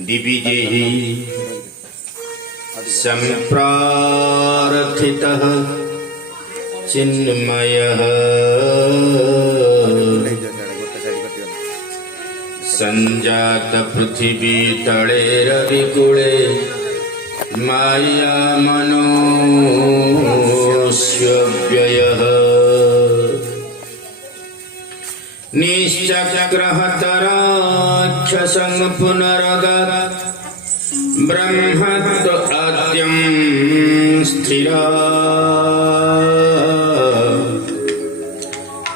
दिविजेहि संप्रार्थितः चिन्मयः संजात पृथिवी तले रविकुले माया मनोस्य व्ययः निश्चक्रहतराक्षसं पुनरगात् ब्रह्मत्व आद्यं स्थिरा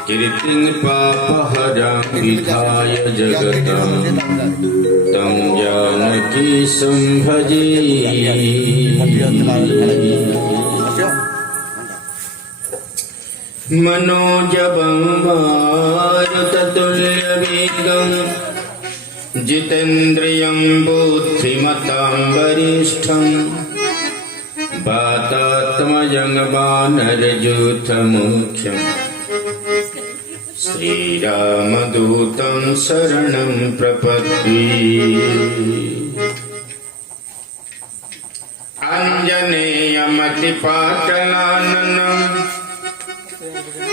कीर्तिं पापहरां विधाय जगतं तं जानकी संभजे। मनोजवं मारुततुल्यवेगं जितेन्द्रियं बुद्धिमतां वरिष्ठं वातात्मजं वानरयूथमुख्यं श्रीरामदूतं शरणं प्रपद्ये। आञ्जनेयमतिपाटलाननं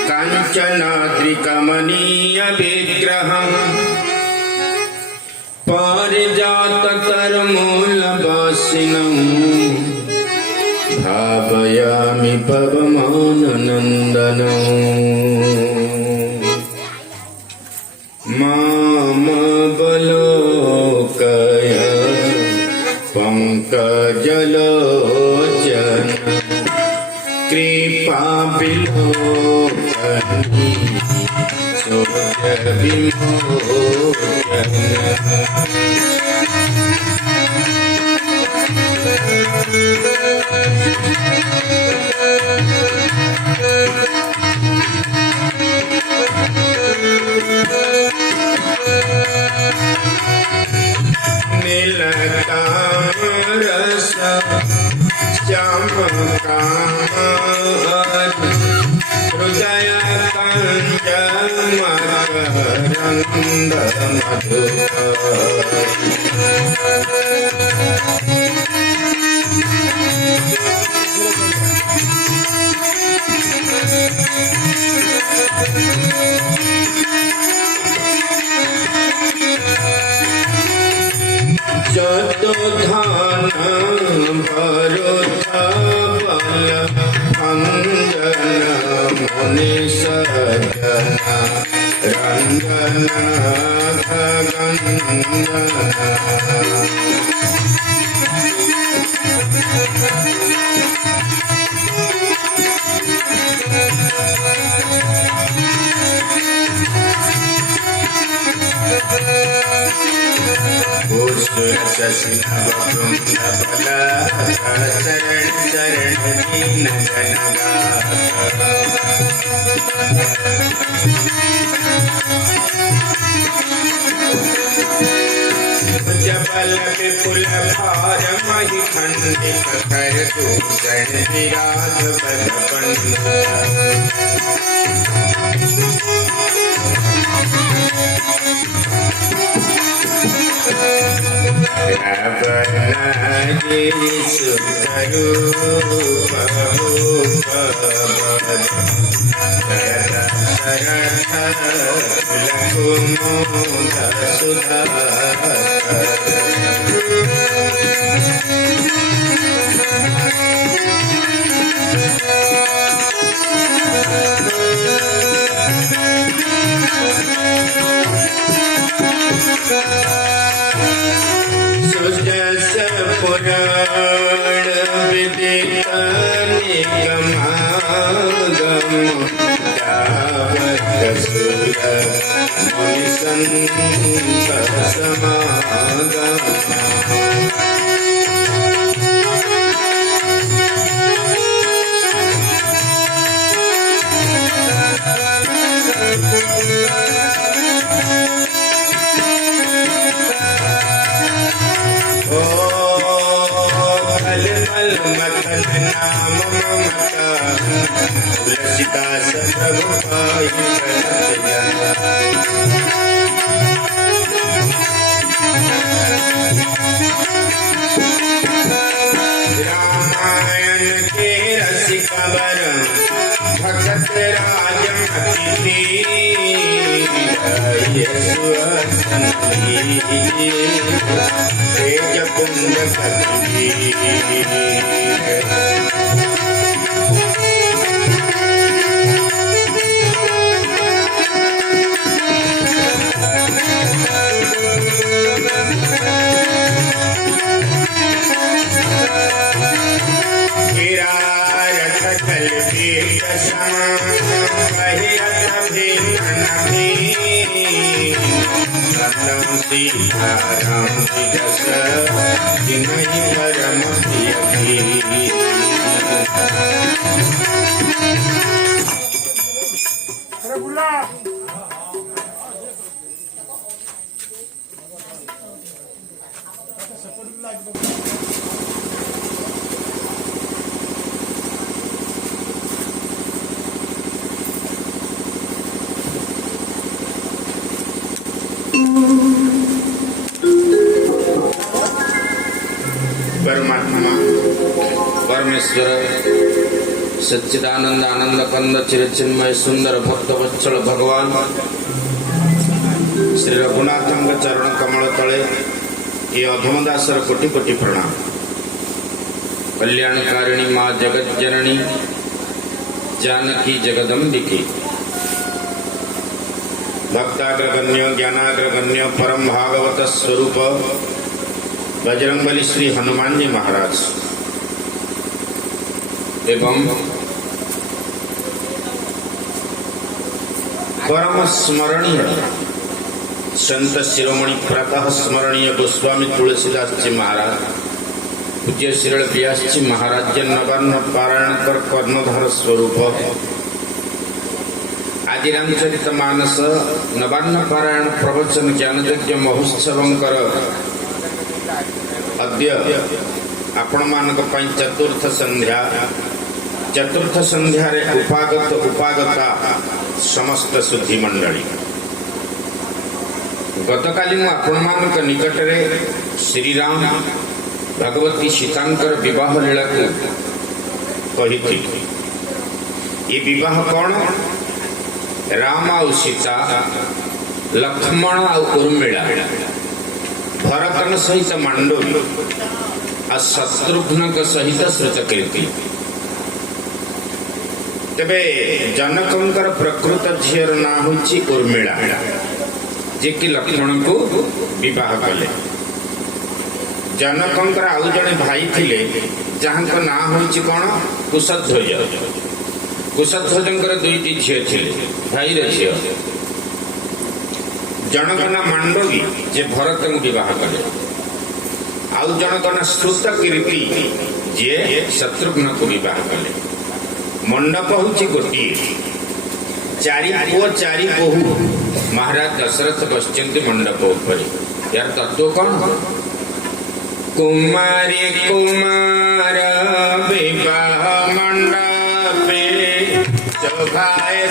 काञ्चनाद्रिकमनीयविग्रहम् पारिजातकरमूलवासिनं भावयामि पवमाननन्दनम्। मामवलोकय पङ्कजलोचन कृपाविलोकनी शोकविमोचन। नीलकामरस श्यामकामद हृदय कंजमकरंद मधुकर। जतो धान भरोथा बल अंजन मुनि सजना रंजन खगंजन। शरण चरण दीन जबल विपुल भार महि खंडित कर दूषण विराज बलपंड। रावणादि सुतरूप लघुमोद सुधाकर। सुजस पुराण विदित निगमागम गावत सुर मुनि संत समागम। मथन नाम ममता तुलसीदास प्रभु पाई कनक जन। सुअसन तेज पुंज सीताराम जस जिनहि परम प्रिय परमात्मा परमेश्वर सच्चिदानंद आनंद कंद चिरचिन्मय सुंदर भक्त वत्सल भगवान श्री रघुनाथंग चरण कमल तले ये अधमदासर कोटि कोटि प्रणाम। कल्याणकारिणी माँ जगत जननी जानकी जगदम्बिके भक्ताग्रगण्य ज्ञानाग्रगण्य परम भागवत स्वरूप बजरंगबली श्री हनुमान जी महाराज एवं परम स्मरणीय संत शिरोमणि प्रातः स्मरणीय गोस्वामी तुलसीदास जी महाराज पूज्य श्रील व्यास जी महाराज नवान्न पारायण कर कर्णधार स्वरूप आदि रामचरित मानस नवान्न पारायण प्रवचन ज्ञानयज्ञ महोत्सव अद्य आपण मानक पई चतुर्थ संध्या रे उपागत उपागता समस्त शुद्धि मंडली गतकाली मु आपण मानक निकट रे श्री राम भगवती सीतांकर विवाह लीला को कही थी। ये विवाह कौन राम आ सीता लक्ष्मण आ उर्मिला भरतन सहित मांडवी आ शत्रुघ्न सहित श्रुतकीर्ति तेबे जनकंकर प्रकृत झीर ना होची उर्मिला जे कि लक्ष्मण को विवाह कले। जनकंकर आउ जने भाई थिले जहां ना होची कोन कुशध्वज कुशध्वजंकर दुईटी झील थिले भाई रे झील जनक ना मांडवी जे भरत को विवाह कले आउ जनक ना श्रुतकीर्ति जे शत्रुघ्न को विवाह कले। मंडप होची गोटी चारि पुओ चारि बहु महाराज दशरथ बसचंती मंडप ऊपर यार तत्व कौन कुमारी कुमार विवाह मंडपे शोभाए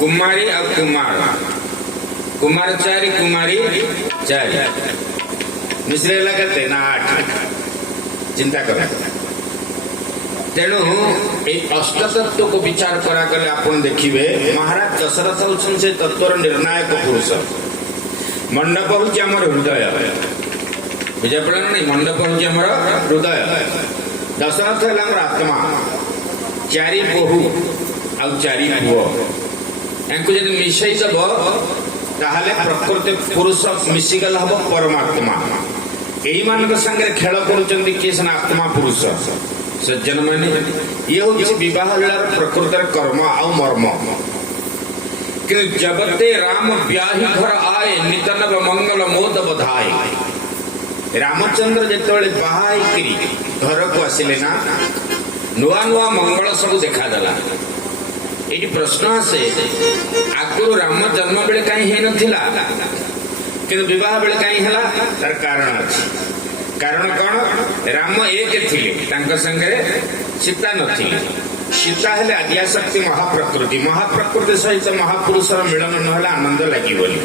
कुमारी और कुमार कुमार चारि कुमारी चारि मिश्रे लगते ना 8 चिंता कर तेणु अष्टतत्व को विचार करा गले आपण देखिबे महाराज दशरथ होछन से तत्वर निर्णायक पुरुष मंडप होची हमर हृदय बुझे पड़े नहीं मंडप होची हमर हृदय दशरथ है हमर आत्मा चारि बहु आ चारि पुओ एंको जदि मिसई दब ताहले प्रकृति पुरुष मिसिगल हबो परमात्मा एही मानक संगे खेल करूचंदी के सना आत्मा पुरुष सज्जन माने ये होची विवाह लीलार प्रकृतिर कर्म आ मर्म कि जगते राम ब्याही घर आए नितनव मंगल मोद बधाए रामचंद्र जेतबेले बाहाई करी घर को आसिले ना नुआ नुआ मंगल सब देखा दला ए ये प्रश्न आसे आगुरी राम जन्म बेले कहीं है नथिला किंतु विवाह बेले कहीं हला तार कारण अछि। कारण कौन? राम एक थिले तांका संगे सीता नथिले। सीता हेले आद्याशक्ति महाप्रकृति, महाप्रकृति सहित महापुरुषर मिलन नहले आनंद लागिबोली।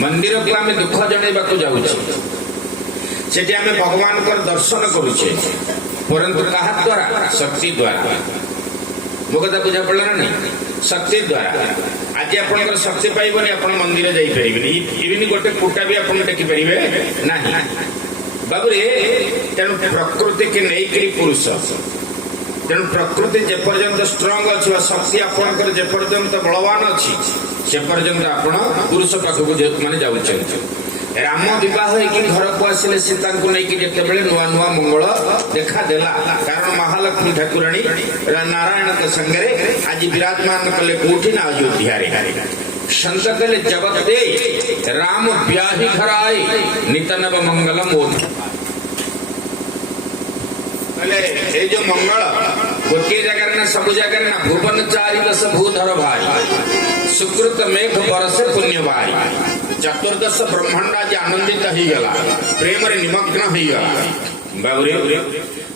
मंदिर को आम दुख जनइबाकू जाउछे, सेठी आम भगवान को दर्शन करुचे, परंतु कहा द्वारा? शक्ति द्वारा। मो कथा बुझा पड़ा ना नहीं? शक्ति द्वारा। आज आपंकर शक्ति पाइबनी आप मंदिर जाइपारे इवन गोटे फुटा भी आप टेकी पारे ना बाबुरे। तेणु प्रकृति की नहीं पुरुष, तेणु प्रकृति जेपर्यंत स्ट्रंग अच्छी शक्ति आपंकर जेपर्यंत बलवान अच्छी से पर्यंत आपण पुरुष पाखक माने जाउछन। राम विवाह होगी घर को आसिले सीता को लेकिन जितेबले नुआ नुआ मंगल देखा देला, कारण महालक्ष्मी ठाकुराणी नारायण के संगे आज विराजमान कले कोठी ना अयोध्या रे। संत कले जगत दे राम ब्याही घर आए नितनव मंगल मोद। ये जो मंगल गोटे जगह ना सब जगह ना भुवन चारि दश भूधर भाई सुकृत मेघ बरसे पुण्य भाई चतुर्दश ब्रह्मांड आज आनंदित हो गला, प्रेम रे निमग्न हो गला। बाबुरे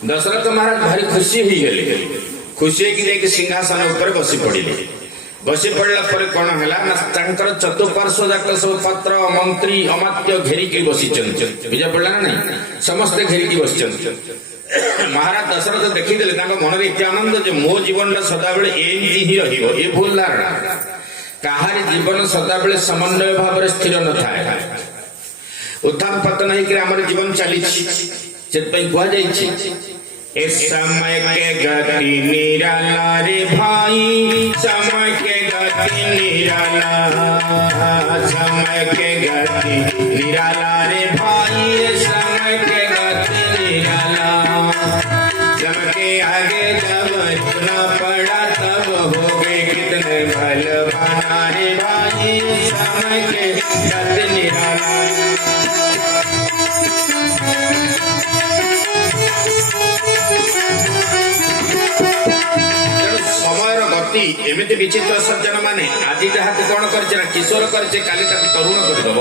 दशरथ महाराज भारी खुशी हो गले। खुशी होगी सिंहासन ऊपर बसी पड़े। बसी पड़ला पर कौन है ना चतुर्पार्श्व जाक सब पत्र मंत्री अमात्य घेरिकी बसी बुझा पड़ा ना नहीं? समस्ते घेरिकी बसी। महाराज दशरथ देखीदे मन में एत आनंद जे मो जीवन सदा बेले एमती ही रहिबो। ये भूल धारणा। कहारी जीवन सदा बेले समन्वय भाव स्थिर न थाए, उत्थान पतन होकर जीवन चली कह समय के गति निराला रे भाई, समय के गति निराला, समय के गति निराला रे भाई, समय के गति निराला। जब के आगे जब चुना पड़ा तब हो गए कितने भलवाना रे भाई, समय के गति निराला। एमती विचित्र सज्जन माने आज जहाँ कौन कर किशोर करछे काली तरुण करदेव,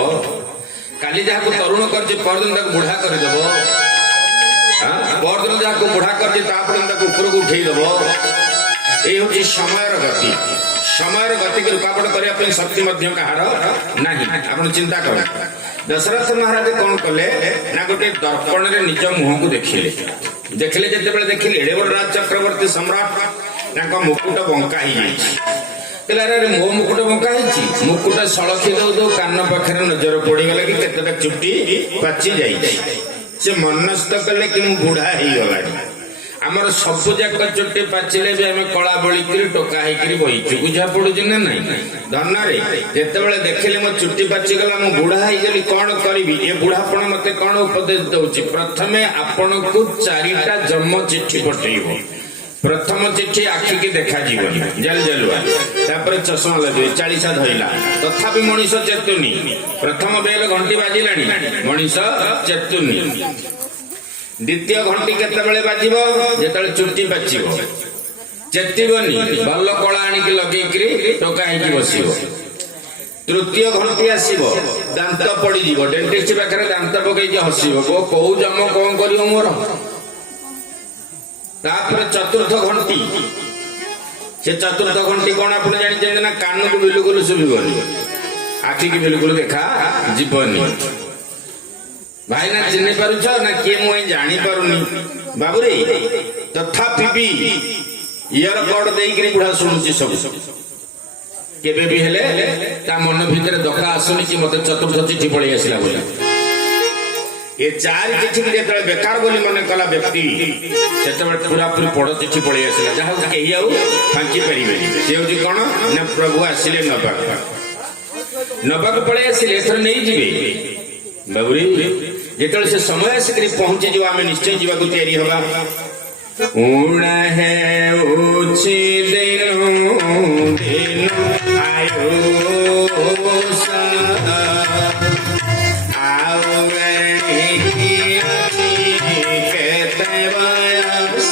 काली जहाँ तरुण करछे परदिन बुढ़ा करदेव, परदिन जहाँ बुढ़ा करछे ऊपर को उठेदेव। ये हूँ समय गति। समय गति की रुकावट करने शक्ति कहार नहीं। आप चिंता कर दशरथ महाराज कौन कले ना गोटे दर्पण रे निज मुह को देखिले। देखिले जिते देखिले एड़े बड़ राज चक्रवर्ती सम्राट मुकुट बंका मो मुकुट बंका मुकुट सड़खी दौ दौ कान पाखे नजर पड़गला कि केतटा चुट्टी पाची से मनस्थ कले कि बुढ़ा हो गला। आमर सबू जाक चुट्टी पाचिले भी आम कला बड़ी टोका होकर बहीचु बुझा पड़ू ना नहीं? धନରେ जिते देखिले मो चुट्टी पाचिगला मु बुढ़ा होगली कौन करी? ये बुढ़ापण मत कौन उपदेश दौची? प्रथमे आपण को 4टा जन्म चिट्ठी पठेब। प्रथम चिट्ठी आखि की देखा जीवन जल जलुआ, तापर चश्मा लगे 40 धरला तथापि मनीष चेतुनी। प्रथम बेल घंटी बाजिला मनीष चेतुनी। द्वितीय घंटी केतबेले बाजिबो? जेतबेले चुट्टी पाचिबो, चेतिबनी भल कला आनिक लगेइकरी टोका हेकी बसिबो। तृतीय घंटी आसीबो दांत पड़ी जीवो, डेंटिस्ट पाखरे दांत पकेइके हसिबो को जम कौन करियो मोर। तापर चतुर्थ घंटी, से चतुर्थ घंटी कौन आप जानते ना? कान को बिल्कुल शुभनी, आखि की बिल्कुल देखा जीवनी। भाई ना चिन्ह पारुछ ना किए मुझे जानी पारुनी बाबुरे। तथापि भी इयर कड देकर बुढ़ा शुणुची सब केबे भी हेले ता मन भितर धक्का आसुनी कि मते चतुर्थ चिट्ठी पड़ी आसला बोली। ये 4 चिट्ठी की जो बेकार बोली मन कला व्यक्ति से पूरा पूरी बड़ चिट्ठी पड़ी आसला जहाँ कहीं आउ फांकी पारे सी हूँ कौन ना प्रभु आसिले नबाक पड़े आसिले एथर नहीं जीवे बाबुरी। जो से समय आसिक पहुंची जीव आम निश्चय जीवाक तैयारी हवा। उड़ा है उछि दिन दिन आयो केते बयस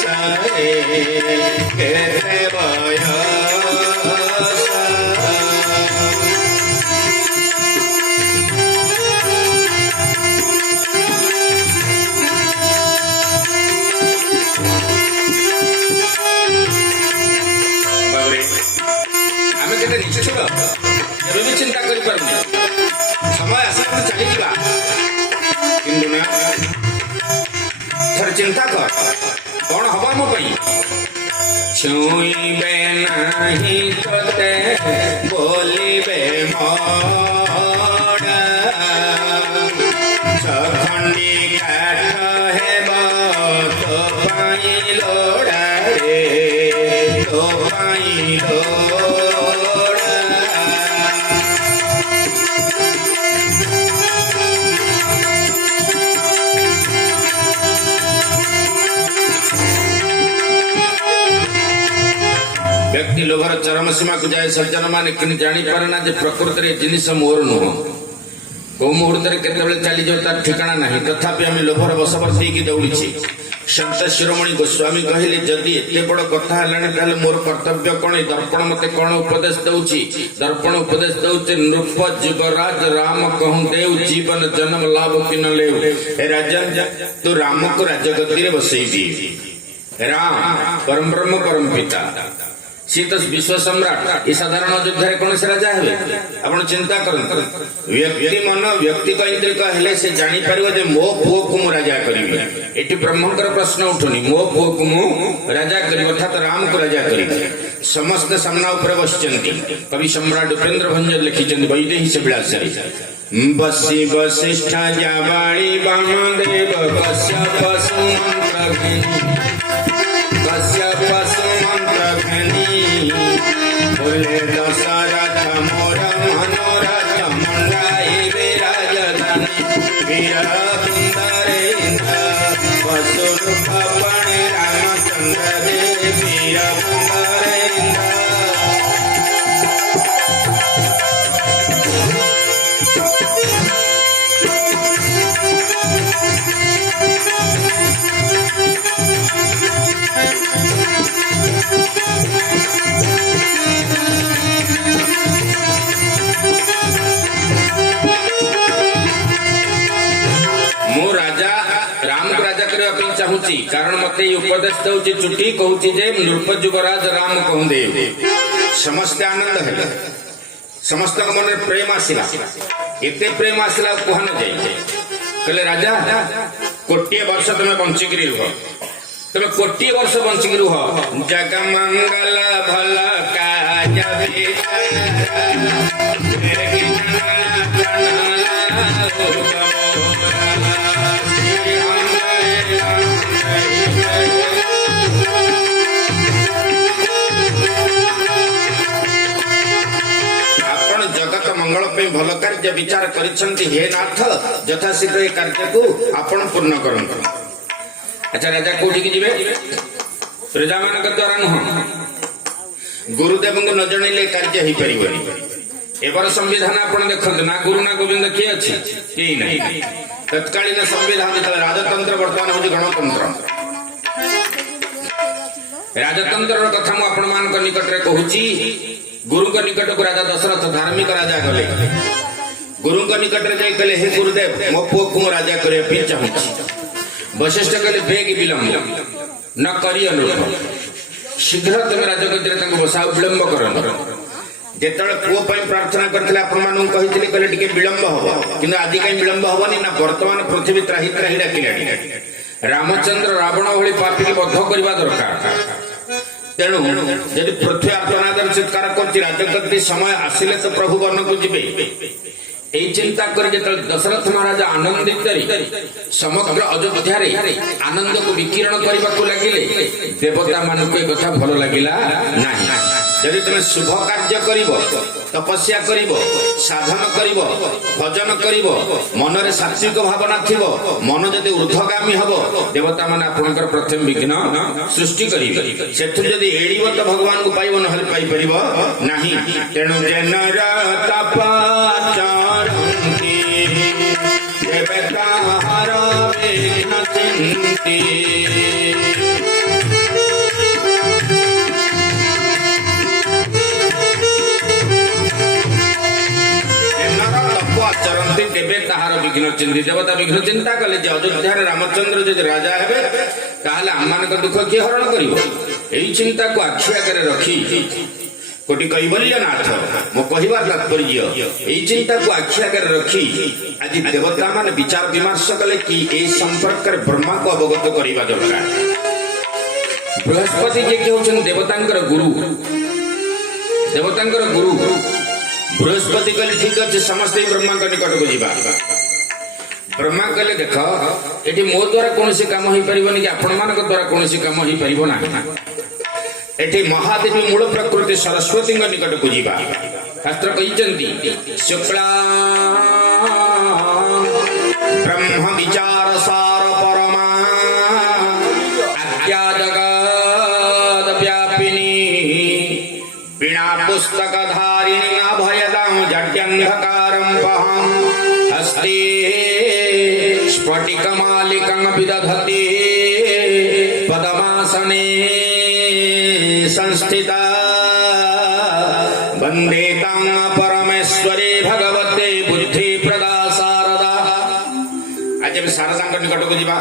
पारुनी समय आसा चलीजा कि थर चिंता कर कौन हवा मो पई छुईबे नहीं तोते बोलिबे मोड़ा छखंडी काठ हेब तो पाई लोड़ा रे तो पाई लोड़ा व्यक्ति लोभर चरम सीमा को जाए सज्जन मान जानी पारेना जे प्रकृति जिनिस मोर नुह कौ मुहूर्त केत चली जाओ तार ठिकाना नहीं तथापि आम लोभर बसवर्ती की दौड़ी संत शिरोमणि गोस्वामी कहले जदि एते बड़ कथा है मोर कर्तव्य कौन दर्पण मते कौन उपदेश दौची दर्पण उपदेश दौचे नृप जुगराज राम कहूं देव जीवन जन्म लाभ कि न ले राजन तो राम को राजगद्दी रे बसई दी राम परम ब्रह्म परम पिता सी तो विश्व सम्राट ये साधारण अयोध्या कौन से राजा है आपण चिंता करते व्यक्ति मन व्यक्ति कैंद्रिक हेले से जानी पारिबो जे मो पुओ को मु राजा करिबि एटी ब्रह्मंकर प्रश्न उठुनी मो पुओ को मु राजा करिबि अर्थात राम को राजा करिबि समस्त सामना ऊपर बसचंती कवि सम्राट उपेंद्र भंजन लिखिचंती वैदेही से विलासरी बसी वशिष्ठ जाबाणी वामदेव कश्यप सुमंत्र बोले दशरथ मोर मनोरथ मंडाई विराजधानी वीर सुंदरेन्द्र वसुरूप पणे रामचंद्र देव वीर सुंदरेन्द्र चाहूची कारण मत उपदेश दौची चुटी कहूची जे नृप जुगराज राम कहूं देव समस्त आनंद है समस्त मन प्रेम आसला एते प्रेम आसला कहन जाई कहले राजा कोटिए वर्ष तुम बंचिक रुह तुम कोटिए वर्ष बंचिक रुह जग मंगल भल काज मंगल पे भल कार्य विचार करिसंती हे नाथ यथाशीघ्र ये कार्य को आपण पूर्ण करंतु अच्छा राजा कोठी की जिवे प्रजा मान द्वारा नुह गुरुदेव को न जणिले कार्य ही परिबनी एबर संविधान आपण देखत ना गुरु ना गोविंद किए अछि कि नहीं तत्कालीन संविधान राजतंत्र वर्तमान हो गणतंत्र राजतंत्र कथा मु आपण मान निकट रे कहूची गुरु का निकट को राजा दशरथ धार्मिक राजा गले गुरु का निकट रे जाई कहले हे गुरुदेव मो पुओ को राजा करे पे चाहूची वशिष्ठ कहले बेग विलंब न करी अनुरोध शीघ्र तुम राजगद्दी रे तंग बसाओ विलंब करन जेतळे पुओ पई प्रार्थना करथिले आपण मानु कहिथिले कहले टिके विलंब हो किंतु आदि कई विलंब होबनी ना वर्तमान पृथ्वी त्राही त्राही डाकिलाडी रामचंद्र रावण भली पापी के बद्ध करबा दरकार तेणु यदि पृथ्वी आत्मनादर चित्कार कर राजगद्दी समय आसिले तो प्रभु वन को जीवे यही चिंता कर दशरथ महाराज आनंदित समग्र अयोध्या आनंद को विकिरण करने को लगिले देवता मान को कथा भल लगिला नहीं यदि तुम शुभ कार्य करिवो तपस्या करिवो साधन करिवो भजन करिवो मन रे सात्विक भावना थिवो मन यदि ऊर्ध्वगामी हबो देवता माने आपनकर प्रथम विघ्न सृष्टि करिवे सेथु यदि एडिवो तो भगवान को पाइबो नहल पाइ परिबो नाही तेणु जनर तपाचरन्ति देवता हर विघ्न चिन्ति विघ्न चिंती देवता विघ्न चिंता कले अयोध्या रामचंद्र जो राजा है ताहले आम दुख किए हरण कर चिंता को आखि आगे रखी कोटि कैवल्यनाथ मो कहबार तात्पर्य यही चिंता को आखि आगे रखी आज देवता मान विचार विमर्श कले कि ए संपर्क ब्रह्मा को अवगत करवा दरकार। बृहस्पति जे कि होछन देवतांकर गुरु बृहस्पति कहले ठीक अच्छे समस्त ब्रह्मा निकट को जीवा। ब्रह्मा कहले देख ये मो द्वारा कौन काम हो पारिबनी कि आपण मान द्वारा कौन काम हो पारिबो ना। एठी महादेवी मूल प्रकृति सरस्वती निकट को जीवा। शास्त्र कहते शुक्ला ब्रह्म विचार सार परमा आज्ञा जगद व्यापिनी वीणा पुस्तक धारिणी अभयदां जड्यंधकारं पहं हस्ते स्फटिकमालिकं विदधति पदमासने संस्थिता वंदे तां परमेश्वरी भगवते बुद्धि प्रदा शारदा। आज शारदा निकट को जीवा।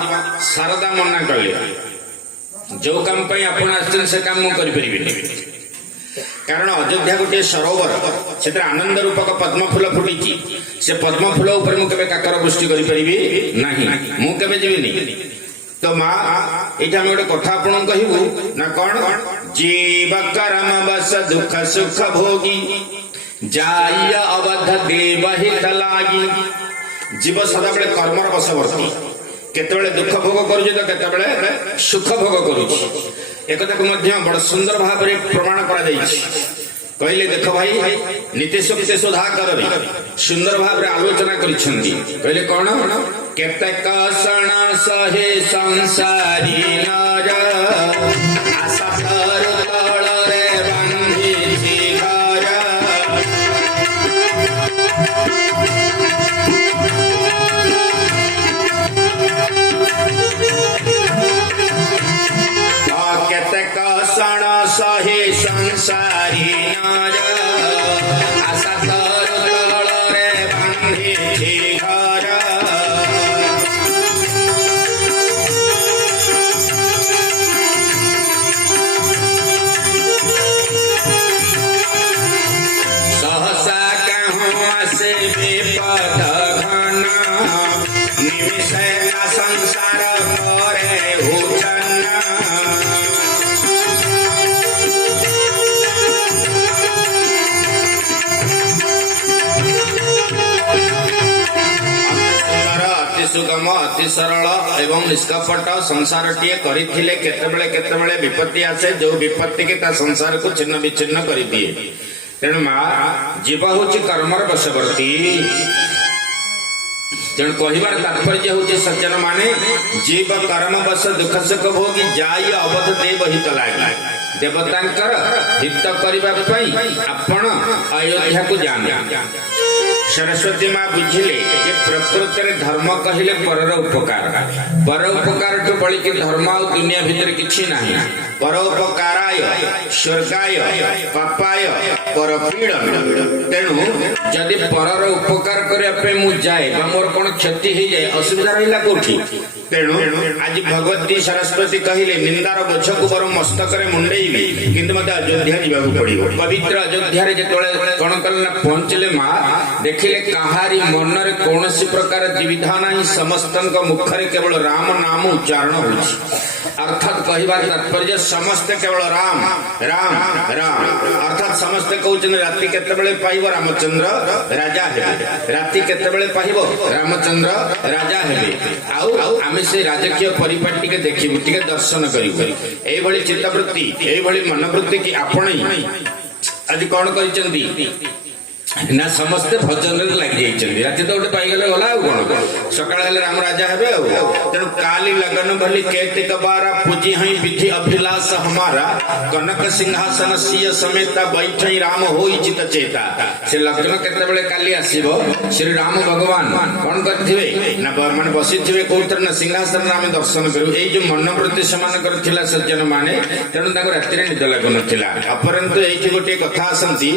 शारदा मना कले जो काम आपण आसन से काम करें कारण अयोध्या गोटे सरोवर से आनंद रूपक पद्म फूल फुटी से पद्म फूल उपर मुझे काकर पुष्टि करें मुझे जीवनी। तो माँ ये गोटे कथा आपन कहबू ना कौन जीव कर्म बस दुख सुख भोगी जाय अवध देव हित लागी। जीव सदाबले कर्मर बसवर्ती केतबेले दुख भोग करुछि तो केतबेले सुख भोग करुछि। एक बड़ सुंदर भाव में प्रमाण करा कहले देख भाई नीति शक्ति सुधाकर सुंदर भाव में आलोचना कहले कौन केतक सण सहे संसारी नर आशा तले बंधी घर केतक सण सहे संसारी नर आशा तले बंधी घर सहसा कहूँ से विपद घन निमिष संसार करे उछन सुगम अति सरल एवं निष्कपट संसार टीए करथिले केतेबेले विपत्ति आसे जो विपत्ति के ता संसार को छिन्न विच्छिन्न कर दिए। तेणु माँ जीव होची कर्मर बशवर्ती। तेणु कहबार तात्पर्य होची सज्जन माने जीव कर्म बस दुख सुख भोगी जाय अवध देव हित लागी। देवतांकर हित करबा पई आपण अयोध्या को जाने। सरस्वती माँ बुझिले कि प्रकृति में धर्म कहले परर उपकार तो बड़ी कि धर्म आ दुनिया भीतर किछि नाही। परोपकाराय स्वर्गाय पापाय परपीड़न। तेणु जदि परर उपकार करने मु जाए मोर कौन क्षति हो जाए असुविधा रहा कौटी। तेणु आज भगवती सरस्वती कहले निंदार बोझ को बर मस्तक मुंडेबी किंतु मत अयोध्या जावाक पड़ो। पवित्र अयोध्या कौन कले पहुंचले माँ देखिले कहारी मन रे कौन प्रकार द्विधा ना समस्त मुखरे केवल राम नाम उच्चारण होछि। अर्थात कहबार तात्पर्य समस्त केवल राम राम राम अर्थात समस्त कहते राति केतेबेले पाइब रामचंद्र राजा हेबे राति केतेबेले पाइब रामचंद्र राजा हेबे आउ आमे से राजकीय परिपाटी के देखिबु टिके दर्शन करिबु। एई भली चित्तवृत्ति एई भली मनोवृत्ति की आपण आज कौन करिसेंती ना समस्ते भजन लगी जाइए। राति तो गोटे पाईगले गला कौन सकाल राम राजा हेबे। तेणु काली लगन भली कैतिक बारा पूजी हई विधि अभिलाष हमारा कनक सिंहासन सिय समेता बैठई राम होई चित चेता। से लग्न केतेबेले काली आसीबो श्री राम भगवान कौन करथिबे ना माने बसिथिबे कोथर ना सिंहासन आमे दर्शन करू। एई जो मनोवृत्ति समान करथिला सज्जन माने तेणु ताको राति रे निद लागु नथिला। अपरंतु एठी गोटे कथा आसंती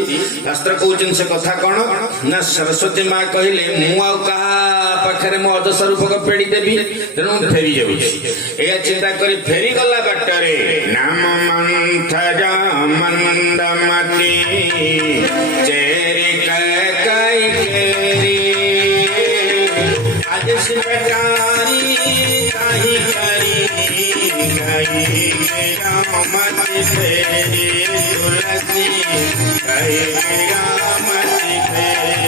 शास्त्र कहउछन से कथा କଥା କଣ ନା ସରସ୍ୱତୀ ମା କହିଲେ ମୁଁ ଆଉ କାହା ପାଖରେ ମୋ ଅଦଶ ରୂପକ ପେଡ଼ି ଦେବି, ତେଣୁ ଫେରି ଯାଉଛି। ଏହା ଚିନ୍ତା କରି ଫେରିଗଲା ବାଟରେ ନାମ ମନ୍ଥର ମନ୍ଦମତି ଚେରି କାଇ କେରି ଆଜ ଶିବକାରୀ କାହି କରି ଗାଇ ରାମତି ଫେରି ତୁଳସୀ ଗାଇ ରାମତି ଫେରି।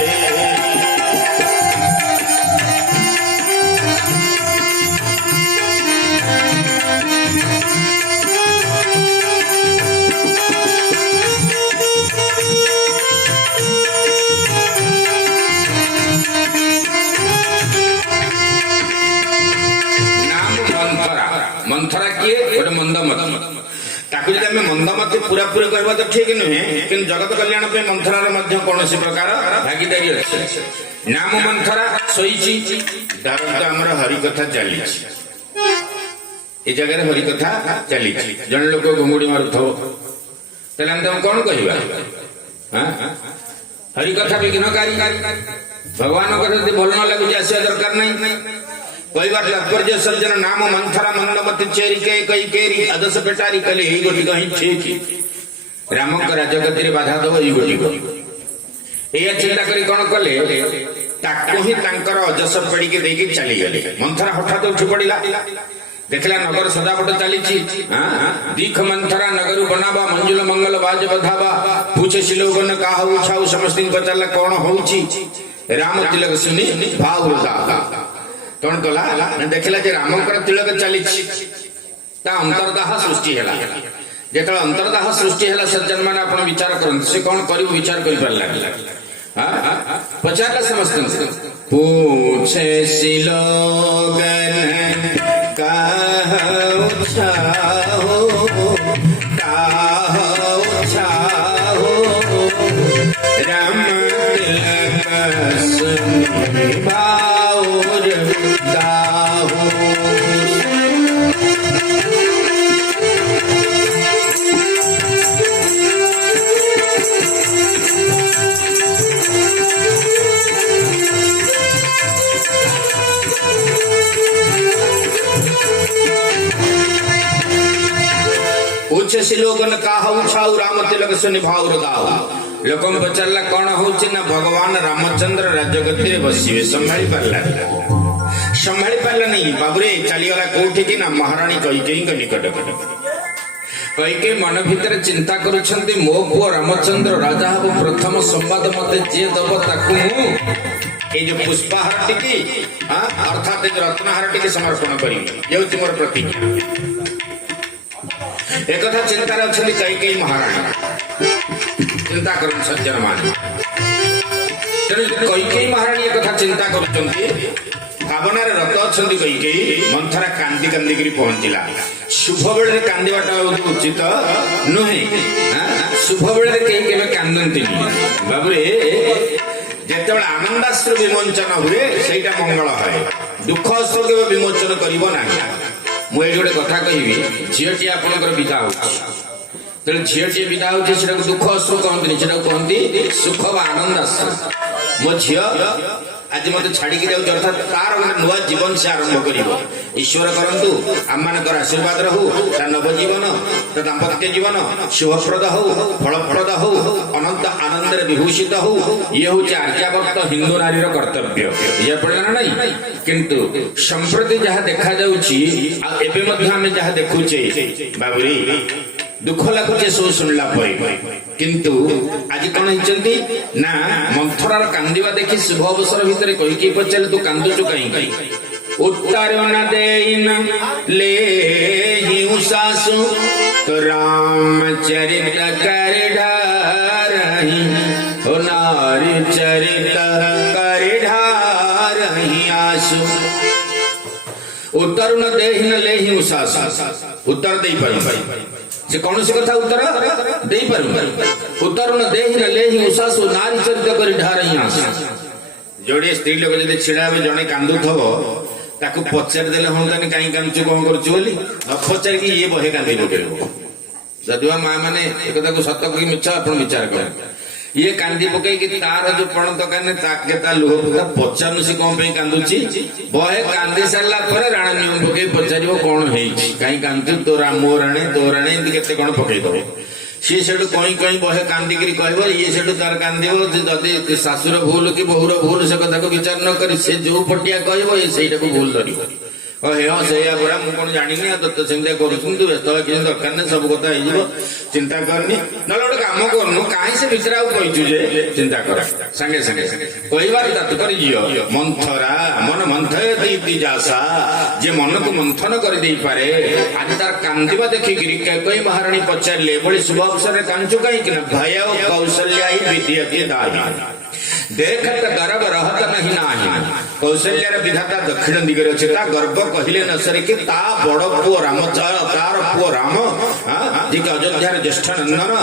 ମନ୍ଥରା କିଏ? ଗୋଟେ ମନ୍ଦମତି। ତାକୁ ଯଦି ଆମେ ମନ୍ଦମତି ପୁରାପୁରି କହିବା ତ ଠିକ ନୁହେଁ, କିନ୍ତୁ ଜଗତ କଲ୍ୟାଣ ପାଇଁ ମନ୍ଥରାର ମଧ୍ୟ କୌଣସି ପ୍ରକାର ଭାଗିଦାରୀ ଅଛି। ନାମ ମନ୍ଥରା ଶୋଇଛି, ଧରନ୍ତୁ ଆମର ହରିକଥା ଚାଲିଛି, ଏ ଜାଗାରେ ହରିକଥା ଚାଲିଛି, ଜଣେ ଲୋକ ଘୁଙ୍ଗୁଡି ମାରୁଥିବ, ତାହେଲେ ଆମେ ତାଙ୍କୁ କଣ କହିବା? ହରିକଥା ବିଘ୍ନକାରୀ, ଭଗବାନଙ୍କ ଯଦି ଭଲ ନ ଲାଗୁଛି ଆସିବା ଦରକାର ନାହିଁ। କହିବାର ତାତ୍ପର୍ଯ୍ୟ ସଜ୍ଜନ ନାମ ମନ୍ଥରା ମନ୍ଦମତି ଚେରି କଇ କେରି ଆଦଶ ପେଟାରି କଲେ ଏଇ ଗୋଟିକ ହିଁ ଠିକ, ରାମଙ୍କ ରାଜଗତିରେ ବାଧା ଦବ ଏଇ ଗୋଟିକ। ଏଇଆ ଚିନ୍ତା କରି କଣ କଲେ, ତାକୁ ହିଁ ତାଙ୍କର ଅଜସ ପେଡ଼ିକି ଦେଇକି ଚାଲିଗଲେ। ମନ୍ଥରା ହଠାତ୍ ଉଠି ପଡିଲା, ଦେଖିଲା ନଗର ସଦାପଟ ଚାଲିଛି, ଦୀଖ ମନ୍ଥରା ନଗରୁ ବନାବା ମଞ୍ଜୁଲ ମଙ୍ଗଳ ବାଜ ବଧାବା ପୁଛେ ଶିଲୋଗନ କାହା ଉଛାଉ ସମସ୍ତଙ୍କୁ ପଚାରିଲା କଣ ହଉଛି। ରାମ ତିଲକ ଶୁଣି ଭାଉରୁ କଣ କଲା, ଦେଖିଲା ଯେ ରାମଙ୍କର ତିଳକ ଚାଲିଛି, ତା ଅନ୍ତର୍ଦାହ ସୃଷ୍ଟି ହେଲା। ଯେତେବେଳେ ଅନ୍ତର୍ଦାହ ସୃଷ୍ଟି ହେଲା ସଜ୍ଜନ ମାନେ ଆପଣ ବିଚାର କରନ୍ତୁ, ସେ କଣ କରିବ ବିଚାର କରିପାରିଲା। ପଚାରିଲା ସମସ୍ତଙ୍କୁ, ପୁଛେ ଶିଲୋଗନ କାହା ଉଛାଉ କାହା ଉଛାଉ ରାମ ତିଲକ ଶୁଣି ଭାଉର ଦାହୁ। पूछे लोगन काहा उछाऊ राम तिलक सुनि भाउर दाऊ। ଲୋକଙ୍କୁ ପଚାରିଲା କଣ ହଉଛି ନା ଭଗବାନ ରାମଚନ୍ଦ୍ର ରାଜଗତିରେ ବସିବେ। ସମ୍ଭାଳି ପାରିଲା ନାହିଁ, ବାବୁରେ ଚାଲିଗଲା କୋଉଠିକି ନା ମହାରାଣୀ କୈକେୟୀଙ୍କ ନିକଟକୁ। କୈକେୟୀ ମନ ଭିତରେ ଚିନ୍ତା କରୁଛନ୍ତି ମୋ ପୁଅ ରାମଚନ୍ଦ୍ର ରାଜା ହବ, ପ୍ରଥମ ସମ୍ବାଦ ମତେ ଯିଏ ଦବ ତାକୁ ମୁଁ ଏଇ ଯୋଉ ପୁଷ୍ପାହାର ଟିକି ଅର୍ଥାତ୍ ରତ୍ନହାର ଟିକି ସମର୍ପଣ କରିବି, ହେଉଛି ମୋର ପ୍ରତିଜ୍ଞା। एकथा चिंतार अच्छी कैकेयी महाराणी चिंता कर सज्जन मान तेणु कैकेयी महाराणी एक चिंता कर भावनार रत अच्छा कैकेयी। मंथरा कांदी कांदी पहुंचला। शुभ बेले कांदवाटा उचित नुहे, शुभ बेले कहीं कांदती बाबुरे जिते आनंदाश्रु विमोचन हुए सहीटा मंगल है, दुख अश्रु के विमोचन करिबो नाही। मुझे गोटे कथा कहबी, झीटी आपंकर विदा हो झीटी विदा हो दुख अश्रु कहते कहती सुख व आनंद अश्रु। मो झी आज मत छाड़ी जाऊँ अर्थात तार गोटे नुआ जीवन से आरंभ कर ईश्वर करंतु आम मानकर आशीर्वाद रहू नव जीवन दाम्पत्य जीवन शुभप्रद हो फलप्रद हो अनंत आनंद विभूषित हो। ये हूँ आर्यावर्त हिंदू नारी कर्तव्य ये पड़े ना नहीं। किंतु संप्रति जहाँ देखा जाऊँगी जहाँ देखुचे बाबुरी दुख लगुचे सो शुणला किंतु आज कौन होती ना मंथरार कांदिवा देखी शुभ अवसर भितर कही पचारे तू कांदुचु कहीं उत्तर न देन ले सासु तो रामचरित कर ढारही हो नारी चरित कर ढारही आसु। उत्तर न देन ले सासु उत्तर दे पाई से कौन सी कथा उत्तर दे पार उत्तर न देहि न लेहि उसासु नारी चरित करी ढारही आसु। जोड़े स्त्री लोक जब छिड़ा जड़े कांदुथब ताकू पचार देले हंतानी कहीं कांदुचु कौन करुचु बोली न पचार कि ये बहे कांदी पकेब। जदि माँ मैंने एक सत कि मिछ आप विचार करें ये कांदी पकई तार जो पण तो काने ताके ता लुह पचानु से कौन पे कांदुची बहे कांदी सारला पर राणा नियम पकई पचारिबो कोन हेई काई कांदु तो रामो राणे एंती केते कोन पकई दो सी सेठू कहीं कहीं बहे कांदिकी कह ये सेठू तार कांदो जदि शाशुर भूल कि बहुर भूल से कथा को विचार न कर से जो पटिया कह से भूल धर हे हाँ से मुझे जानी तो सेमती कर व्यस्त किसी दरकार नहीं सब कथा हो चिंता करनी ना गोटे कम करनु कहीं से भितर कहचु जे चिंता कर संगे संगे कहबार तात्पर्य झील मंथरा मन मंथयती जासा जे मन को मंथन कर दे पारे आज तार कांदिबा देखिकी कई महाराणी पचारे बड़ी शुभ अवसर में कांचु कहीं भय कौशल्या ही विद्यते दाही देखत गर्भ रहत नहीं नाही कौशल्यार विधाता दक्षिण दिगरे अछि ता गर्भ कहिले न सरे कि ता बड़ पुओ राम तार पुओ राम जे अयोध्यार ज्येष्ठ नंदन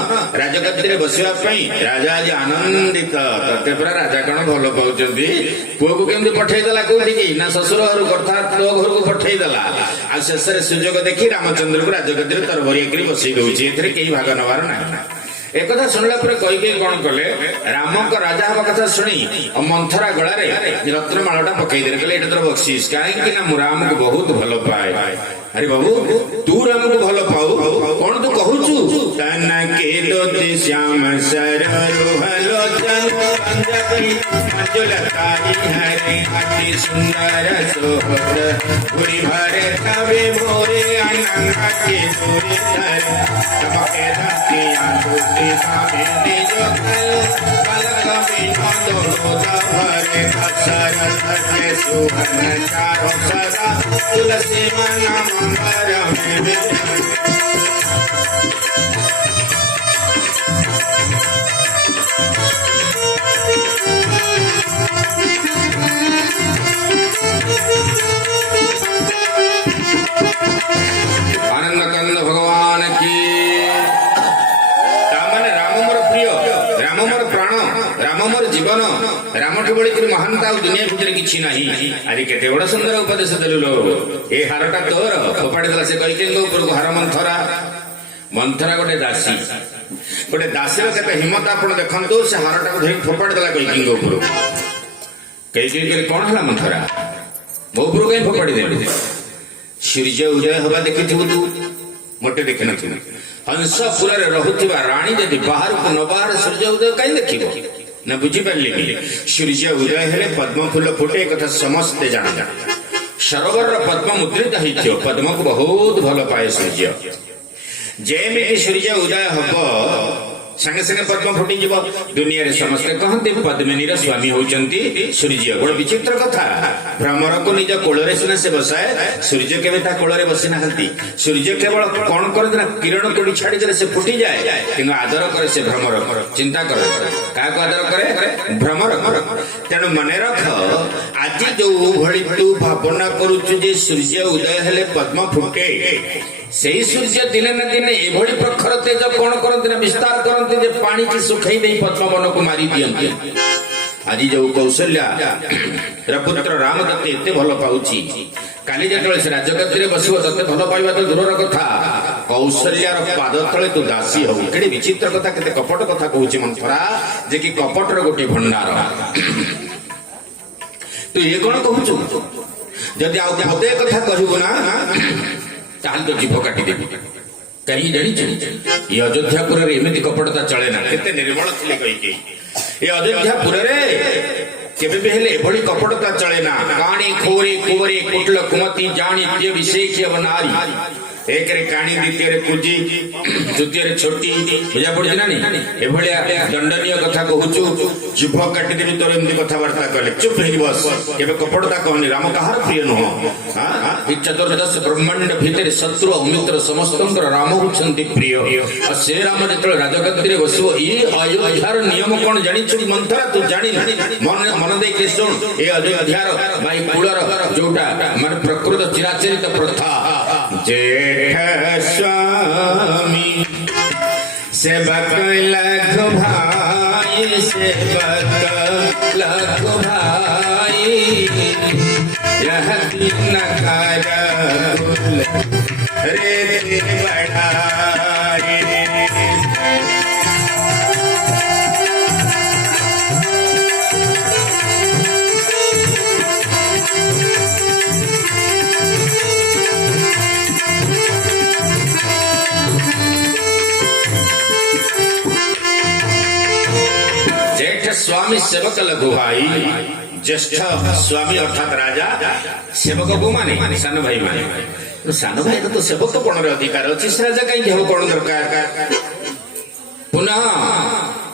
राजगद्दी बसिबा पई राजा आज आनंदित तते पर राजा कण भल पाउचंदी पुओ को केमति पठै देला कोठी की ना ससुर घर अर्थात तो घर को पठै देला आ शेषरे सुजोग देखि रामचंद्र को राजगद्दी तरबरिया करी बसई दउछि एथरे केही भाग नवार नाही एक शुणला कई कौन कले राम को राजा हवा कथा शुणी मंथरा गलारे रत्नमाला पकई दे कहले एटा बख्शीश कहीं राम को बहुत भल पाए अरे बाबू तू राम को भल पाऊ कौन तू कहूचु तन के दोते श्याम सर रोहलोचन पंजाबी मजुलताई हरे अति सुंदर सोहत पूरी भरे तवे मोरे अनंग के दूरे धर तमके धरती आंसू सामे दीजो पलक बिनो दो भरे अक्षर सत्य सुहन चारों सदा तुलसी मन मंगर में आनंद कंद भगवान की राम मोर प्राण राम मोर जीवन राम के बड़ी महानता दुनिया भितर किछि नाही अरे केते बड़ सुंदर उपदेश देलु ए हारटा तोर फोपाड़ी देला से कैकेयी ऊपर को हार मंथरा गोटे दासी केते हिम्मत आपण देखंतु से हारटा को धरि फोपाड़ी देला कैकेयी ऊपर कैकेयी कौन हला मंथरा मो ऊपर कहीं फोपाड़ी देली सूर्य उदय हवा देखि तू मोटे देखि न हंसपुर रहुथिबा रानी यदि बाहर को न बाहर सूर्य उदय कहीं देखिबो न बुझी पारली सूर्य उदय हेले पद्म फूल फुटे कथा समस्ते जान सरोवर पद्म मुद्रित होइथियो पद्म को बहुत भल पाए सूर्य जेमिति सूर्य उदय हब संगे संगे पद्म फुटी जीव दुनिया रे समस्ते कहते पद्मिनीर स्वामी होचंती सूर्य बड़ विचित्र कथा भ्रमर को निज कोଳରେ सिना से बसाए सूर्य केवे ता कोଳରେ बसी नाहंती सूर्य केवल कोन कर ना किरण तोड़ी छाड़ी दे से फुटी जाए किंतु आदर करे से भ्रमर चिंता करे का को आदर करे भ्रमर तेनु मने रख आज जो भଳି तू भावना करूछु जे सूर्य उदय हेले पद्म फुटे सेही सूर्य दिने न दिने एभଳି प्रखर तेज कौन करते ना विस्तार करते जे पानी की सुखाई दे पद्म वन को मारी दियंती आज जो कौशल्या पुत्र राम तते एते भल पाउची काली जतले से राजगद्दी बसिब तते भल पाइबा तो दूरर कथा कौशल्यार पाद तले तू दासी हो केडे विचित्र कथा केते कपट कथा कहूची मंथरा जे कि कपटर गोटे भंडार तू ये कौन कहूचु जदि आ पदे कथा कहबो ना ताल तो जीभ काटी देबी कहीं जानी ये अयोध्यापुर एमती कपटता चले ना केते निर्मल थिले कहि ये अयोध्यापुर केबे भी हेले एभଳି कपटता चले ना काणी खोरे कुवरे कुटल कुमती जानी ते विशेष नारी एक रे काणी द्वितीय रे कुजी तृतीय रे छोटी बुझा पड़ी ना ए भलिया दंडनीय कथा कहूचु जीभ काटी देबी तोर एमती कथा वार्ता कले चुप हेई बस केबे कपटता कहनी राम कहार प्रिय न हो हां चतुर्दश ब्रह्मांड भीतर शत्रु अमित्र समस्तंकर राम होचंती प्रिय आ से राम जतले राजगद्दी रे बसबो ई अयोध्यार नियम कोन जानि छु मंथरा तू जानि मन दे के सुन ए अयोध्यार भाई कुलर जोटा मन प्रकृत चिराचरित प्रथा जेठ स्वामी सेवक लख भाई सेवक लख भाई यह तीन कर रे बढ़ाई सेवक लघु भाई ज्येष्ठ स्वामी अर्थात राजा सेवक को माने सान भाई माने सान भाई तो सेवक पण अधिकार अच्छी से राजा कहीं हम कौन दरकार पुनः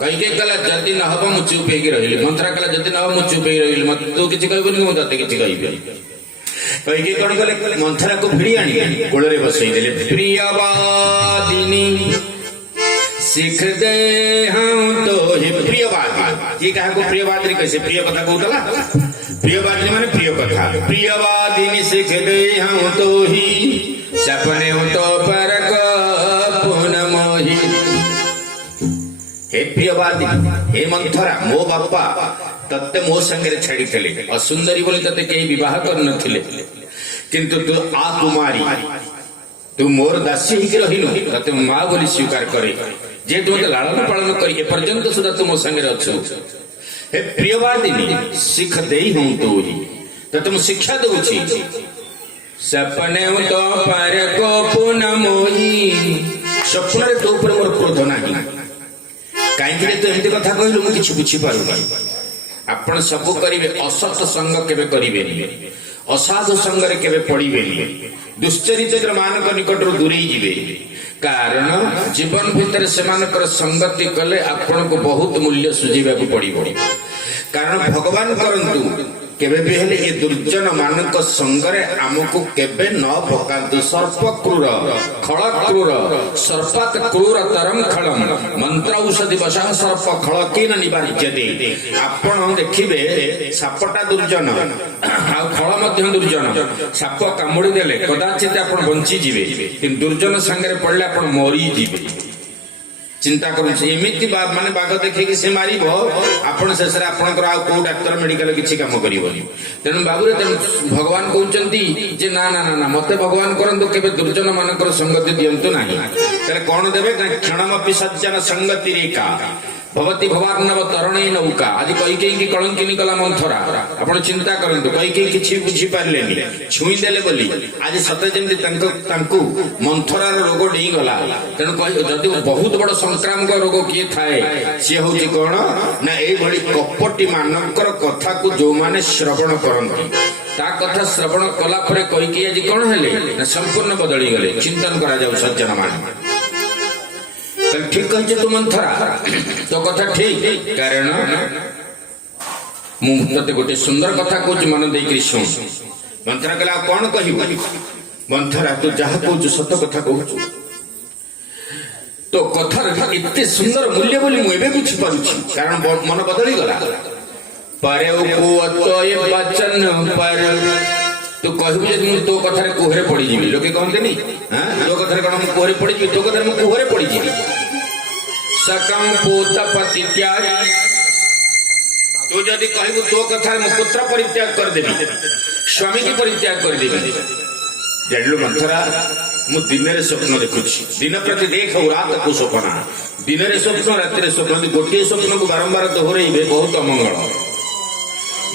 कहीं कला जदि न हम मु चुप हो रही मंत्रा कला जदि न हम चुप हो रही मत तू किसी कहबनी मुझे किसी कह कहीं कौन कले मंथरा को भिड़ी आनी कोल बसई देले प्रियवादिनी सिख दे हम तो ही प्रियवादी ये कहा को प्रियवादिनी कैसे प्रिय कथा कहला प्रियवादिनी माने प्रिय कथा प्रियवादिनी सिख दे हम तो ही सपने तो पर पुन मोही हे प्रियवादिनी हे मंथरा मो बापा तत्ते मो संगे छाड़ी असुंदरी बोली तते कहीं विवाह कर नथिले किंतु तू आ कुमारी तू मोर दासी ही रहिनु तते मां बोली स्वीकार करे जे तू मते लालन पालन करी एपर्यंत सुधा तू मो संगे अछु हे प्रियवादिनी सिख देई हूं तू ही तते मु शिक्षा दउछि सपने तो पर को पुन मोही सपने तो ऊपर मोर क्रोध नाही काई तो एमती कथा कहलु मु किछि बुझी पारुनी आपण सब करिवे असत संग केबे करिवेनी असाधु संगरे केबे पड़िवेनी दुश्चरित्र मानक निकटରୁ दूरेई जिवे कारण जीवन भितर सेमानकर संगति कले आपण को बहुत मूल्य सुझीबा को पड़िबो कारण भगवान करंतु केबे भी हेले ए दुर्जन मानक संगरे हमको केबे न पकांतु सर्प क्रूर खळ क्रूर सर्पात क्रूर तरम खळम मंत्र औषधि बसा सर्प खळ केन निवार्यते आपण देखिबे सापटा दुर्जन आ खळ मध्य दुर्जन साप कामुडी देले कदाचित आपण बंची जिवे किंतु दुर्जन संगरे पडले आपण मरी जिवे चिंता करमती माने बाघ देखे से मार आपण शेष आपको डाक्तर मेडिकल किसी कम कर तेणु बाबू भगवान कहते ना ना ना मत भगवान करंतु केबे दुर्जन मानकर संगति दिंतु ना कौन देवे क्षणमपि सज्जन संगति रेखा भवती भवार्णव तरुणी नौका आज कई कलंकिनी कला मंथरा आपण चिंता करंतु कई किछि बुझी पारलेनी छुई देले बोली आज सते जेमति तांकु मंथरार रोग डेई गला तेणु जदि बहुत बड़ संक्रामक रोग किए थाए सी होची कोन ना एई भली कपटी मानकर कथा को जो माने श्रवण करंती ता कथा श्रवण कला परे कई आज कोन हेले ना संपूर्ण बदली गले चिंतन करा जाऊ सज्जन माने ठीक कहे तू मंथरा तो कथा ठीक कारण मुझे गोटे सुंदर कथा कहूँ मन देकर शुण मंथरा कहला कौन कह मंथरा तू जहाँ कहू सत कथा कहू तो कथार एते सुंदर मूल्य बोली मुझे बुझीपार कारण मन बदली गला पर वचन पर तू कहू तो कथार कुहरे पड़ी लोके कहते तो कथार कौन कुहरे पड़ी तो कथार कुहरे पड़ी सकम पूत पति त्याग तू जदि कहबू तो कथार मु पुत्र परित्याग कर देबी स्वामी की परित्याग कर देबी जानलु मंथरा मु दिन रे स्वप्न देखुछि दिन प्रति देख और रात को स्वप्न दिन रे स्वप्न रात रे स्वप्न गोटे स्वप्न को बारंबार दोहराइबे बहुत अमंगल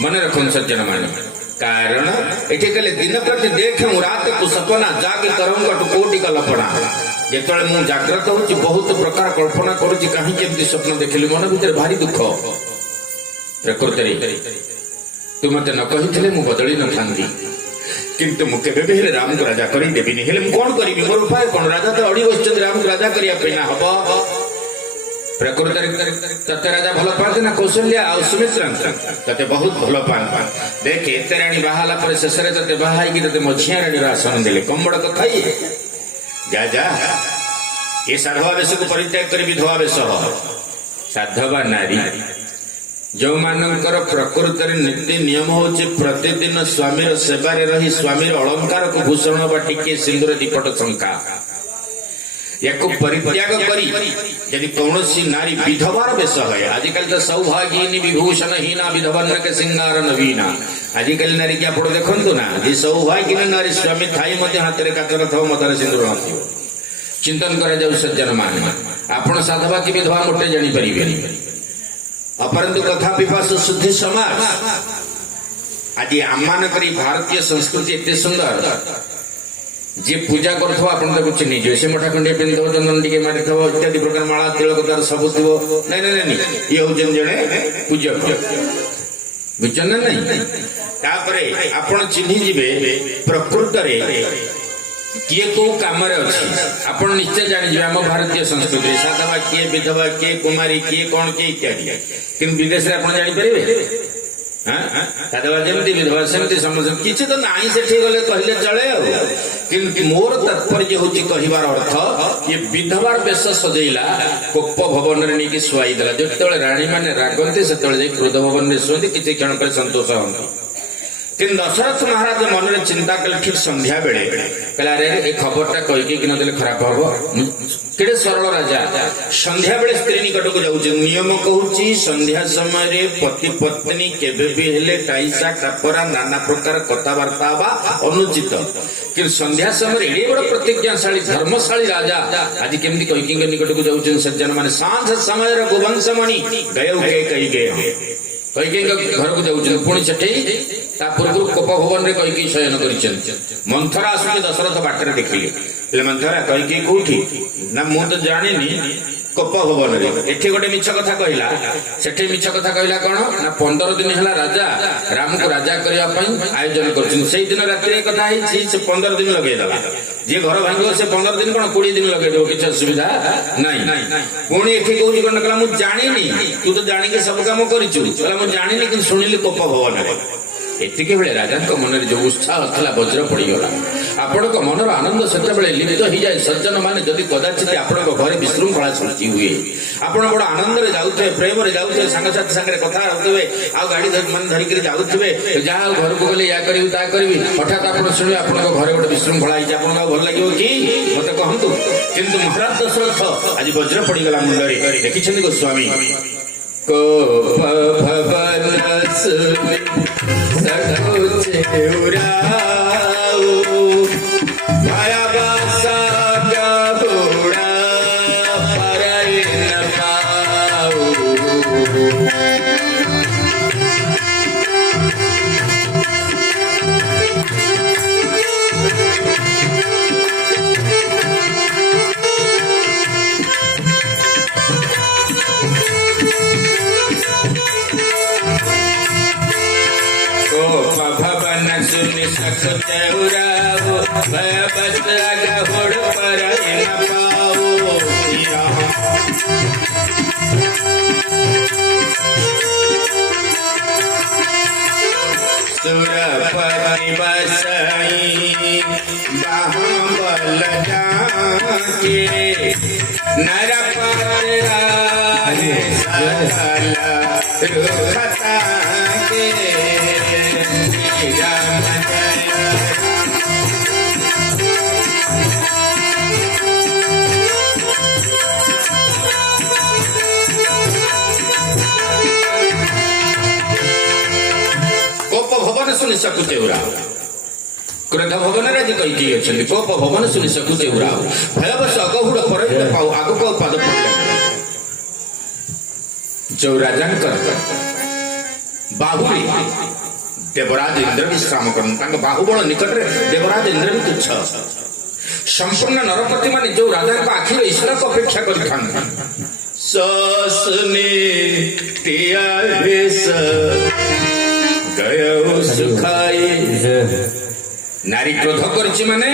मन रखन सज्जन माने कारण एठे कले दिन प्रति देख और रात को सपना जाग तरंग कोटि कल्पना जेतले मु जागृत होची बहुत प्रकार कल्पना करूची कहीं केमती स्वप्न देखली मन भीतर भारी दुख प्रकृति तू मते न कहिथिले मु बदली न थांती किंतु मु केबे भी राम को राजा करी देबिनी हेले मु कोन करिबी मोर उपाय कोन राजा तो अड़ी बसचंद राम को राजा करिया पेना हबो प्रकृति तते राजा भल पाते ना कौशल्या आ सुमित्रा तते बहुत भल पान देखे तेराणी बाहाला पर शेषरे तते बाहाई की तते मझिया रानी आसन देले कम बड़ कथा ये जा जा ये साधवावेश को परित्याग कर विधवावेश साधवा नारी जो मानकर प्रकृति नीति नियम होचे प्रतिदिन स्वामी सेवा रही स्वामी अलंकार को भूषण बा टिके सिंदूर दीपट शंका या परित्याग करी यदि कौन सी नारी विधवार वेश है आजिकल तो सौभाग्यनी विभूषण हीना विधवन के सिंगार नवीना आजिकल नारी की आप देखु ना जी सौभाग्यनी नारी स्वामी थाई हाथ में काकर थो मतार सिंदूर न चिंतन कर सज्जन मान आपण साधवा की विधवा मोटे जानीपर अपरंतु कथा पिपासु शुद्धि समाज आज आम मान भारतीय संस्कृति एते सुंदर जी पूजा करथो आपण ताको चिन्हि जे से मोठा खंडे पिंधो चंदन टिके मारिथो इत्यादि प्रकार माला तिलक तार सब थिबो नहीं ये होजन जणे पूजक बुझन नहीं तापरे आपण चिन्हि जिबे प्रकृत रे किए को काम अच्छी आपण निश्चय जानी आम भारतीय संस्कृति साधवा किए विधवा किए कुमारी किए कौन किए इत्यादि कि विदेश में आप जापर साधवा जमी विधवा सेमती समझ किसी तो ना से गले कहले चले मोर तात्पर्य हूँ कहबार अर्थ ये विधवार बेश सजेला कोप भवन में नहीं शुआईदेला जो राणी मैंने रागंती से क्रोध भवन में शुंती किसी क्षण पर संतोष हमें किन दशरथ महाराज मन में चिंता कले ठीक संध्या बेले कहला रे ए खबरटा कहीकि कि नदेले खराब हबो केडे सरल राजा संध्या बेले स्त्री निकट को जाउछ नियम कहूची संध्या समय रे पति पत्नी केबे भी हेले टाइसा टापरा नाना प्रकार कथा वार्ता बा अनुचित कि संध्या समय एडे बड़ प्रतिज्ञाशाली धर्मशाली राजा आज केमती कहीकि निकट को जाउछ सज्जन माने सांझ समय रे गोवंशमणि गयो के कही गए कहीकि घर को जाउछ पुणी सेठी पूर्व कोप भवन में कहीकि शयन कर मंथरा आसुचे दशरथ बाटर देखिले मंथरा कहीकि कौटी ना मु तो जानी कोप भवन में एठी गोटे मिछ कथा कहला सेठी मिछ कथा कहला कौन ना 15 दिन है राजा राम को राजा करने आयोजन कर दिन राति कथा से 15 दिन लगेदेला जी घर भांग से 15 दिन कौन 20 दिन लगेदेव किसी असुविधा नहीं पुणी एठी कौन कौन कहला मुझे जानी तू तो जानिके सब कम कर जानी कि शुणिली कोप भवन में एतिके बेले राजा मन जो उत्साह था वज्र पड़गला आपण मनर आनंद से लिप्त हो जाए सज्जन मैंने जदि कदाचित आपण घर विशृंखला सृष्टि हुए आपण बड़ आनंद जाऊे प्रेम जाऊे सांगसाथी सागर कथा होते आ गाड़ी मन धरिक जाऊे जहाँ घर को गले या करी ता करी हठात आप शुणे आप घर गोटे विशृंखला आप भल लगे कि मत कहतु किंतु महाराज दशरथ आज वज्र पड़गला मुंडे देखी गोस्वामी को सुरपति बसई बाहुबल जाके नरपत राय सकल रुखता के राम सुनि सकुते उराव क्रोध भवन आज कही अच्छे कोप भवन सुनि सकुते उराव भयवश अगहुड़ पर पाऊ आग को पाद पड़े जो राजा बाहुली देवराज इंद्र विश्राम कर बाहुबल निकट में देवराज इंद्र भी तुच्छ संपूर्ण नरपति मान जो राजा आखिर ईश्वर को अपेक्षा कर नारी क्रोध कर माने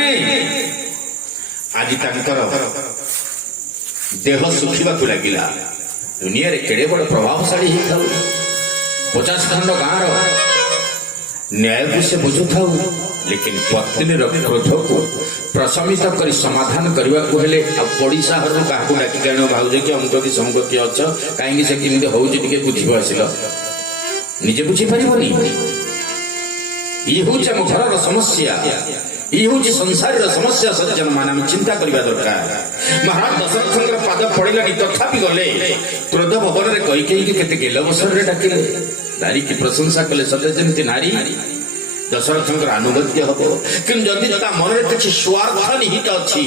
आज देह सुखा लगिला दुनिया रे केड़े बड़ प्रभावशाली होता 50 खंड गाँव न्याय को से बुझुता लेकिन पत्नी क्रोध को प्रशमित कर समाधान करने को हेले पड़ीसा घर क्या डाकी जान भाज कि अमुक कि समक किए अच्छ कहीं से केमी होगी बुझ आसिल निजे बुझीपारनी ये हूँ आम घर समस्या ये हूँ संसार समस्या सज्जन मान आम चिंता करने दरकार महाराज दशरथ पाद पड़ेगा तथापि गले क्रोध भवन में कही कही केते गेल अवसर डाकिले नारी की प्रशंसा कले सते जमी नारी दशरथ आनुगत्य हम कि जदि मन में किसी स्वार्थ निहित अच्छी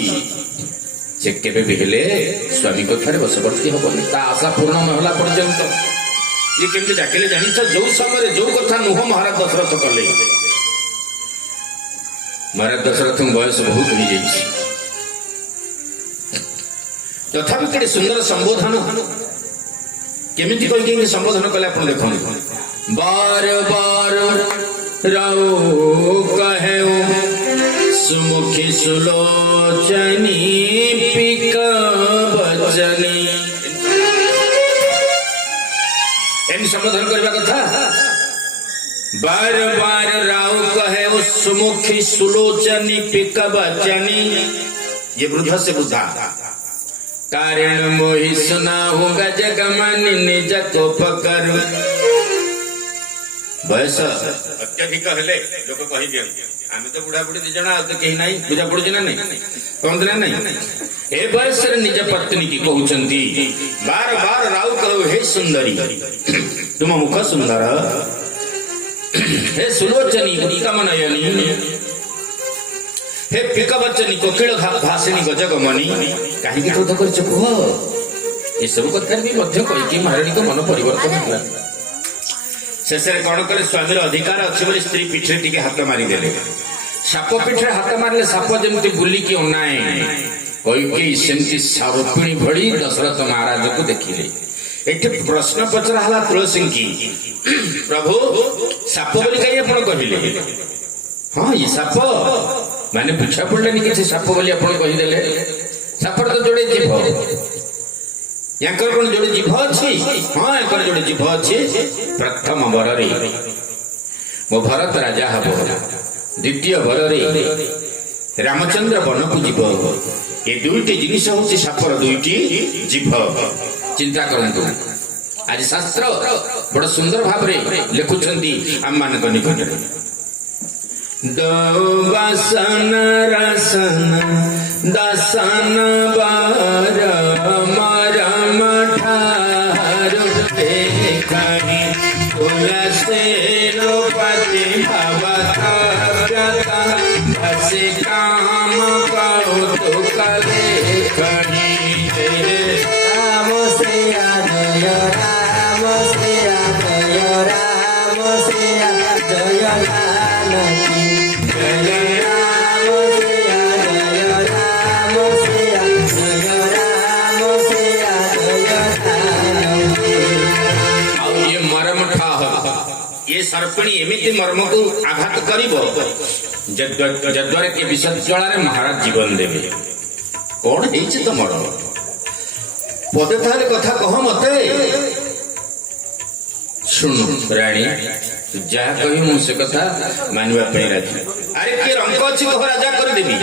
से केबे भी हेले स्वामी कथार बशवर्ती हेनी आशा पूर्ण नहला पर्यंत ये केमती डाकिले जानी जो समय जो कथा नुह महाराज दशरथ कले महाराज दशरथ बयस बहुत हो जाइए तथापि केटे सुंदर संबोधन केमिति कह संबोधन कले आप देखो बार बार राउ कहे सुमुखी सुलोचनी पिका बचनी एम संबोधन करबा कथा बार बार राउ कहे सुमुखी सुलोचनी पिका बचनी ये वृद्ध से बुद्धा कारण मोहि सुना होगा जगमनि निज को पकड़ बयस अत्यधिक हेले लोक कहि दियन आमे तो बुढ़ा बुढ़ी दी जना तो कहीं नहीं बुझा पड़ुछि ना नहीं कहत ना नहीं ए बयस रे निज पत्नी की कहउचंती बार बार राउ कहू हे सुंदरी तुम मुख सुंदर हे सुलोचनी उत्तम नयनी हे पिक बच्चनी कोकिल भाषिणी गजगमनी कहीं क्रोध कर कह ये सब कथा भी कही महारानी को मन परिवर्तन है शेष में कौन कले स्वामी अधिकार अच्छे बोली स्त्री पीठे टी हाथ मारिदेले साप पीठे हाथ मारे साप जमी बुलिकी अनाए कई सेमती सर्पिणी भड़ी दशरथ महाराज को देखिले एठी प्रश्न पचरा हला तुलसी की प्रभु साप बोली कहीं आप कहले हाँ ये साप माने पूछा पड़े कि साप बोली आप कहीदेले सापर तो जोड़े जीभ यांकर कौन जोड़े जीभ अच्छी हाँ यांकर जोड़े जीभ अच्छी प्रथम बररे मो भरत राजा हब द्वितीय बररे रामचंद्र वन को जीव ये दुईटी जिनिस हूँ सापर दुईटी जीभ चिंता करंतु आज शास्त्र बड़ सुंदर भाव लिखुंट आम मान निकट दसन रसन दसन बार मरम ठारू कहीं तुलसी पति भवता बस काम कौतुक कहीं राम से जय राम से जय राम से जय जानकी सर्पिणी एमती मर्म को आघात कर जद्वारा के विष ज्वाला महाराज जीवन देवे कौन है तुम पदे थारे कथा कह मते शुण राणी जहा कही मु से कथा मानवा राजी अरे किए रंग अच्छी कह राजा करदेवी